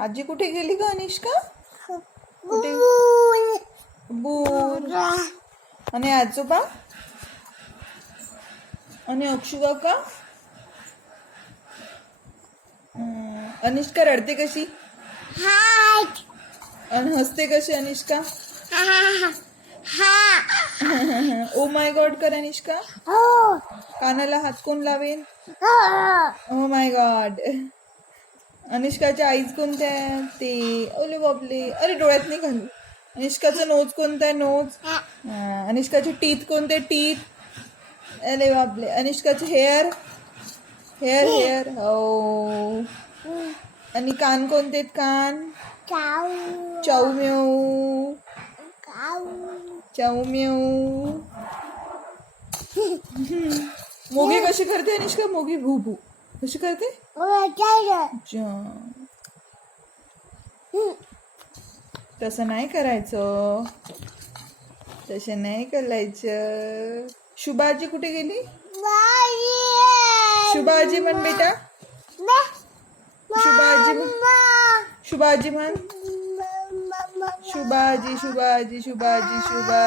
आजी कुठे गेली ग अनिष्का? कुठे? बूर. आणि आजोबा आणि अक्षू काका. अनिष्का रडते कशी आणि हसते कशी अनिष्का? ओ माय गॉड कर अनिष्का. कानाला हात कोण लावेल? Oh my God. अनिष्काच्या आईज कोणत्या आहेत? ते ओले बाबले. अरे डोळ्यात नाही घालू. अनिष्काचं नोज कोणतं आहे? नोज. अनिष्काचे टीथ कोणते? टीथ. अरे बाबले. अनिष्काचे हेअर हेअर हेअर. हो. आणि कान कोणते आहेत? कान. चाऊ म्याऊ. चाऊ म्याऊ. मोगी कशी करते अनिष्का? मोगी भू भू कशी करते? तसं नाही करायचं. तसं नाही करायचं. शुभाजी कुठे गेली? शुभाजी म्हण बेटा. शुभाजी म्हण. शुभाजी म्हण. शुभाजी शुभाजी शुभाजी शुभा.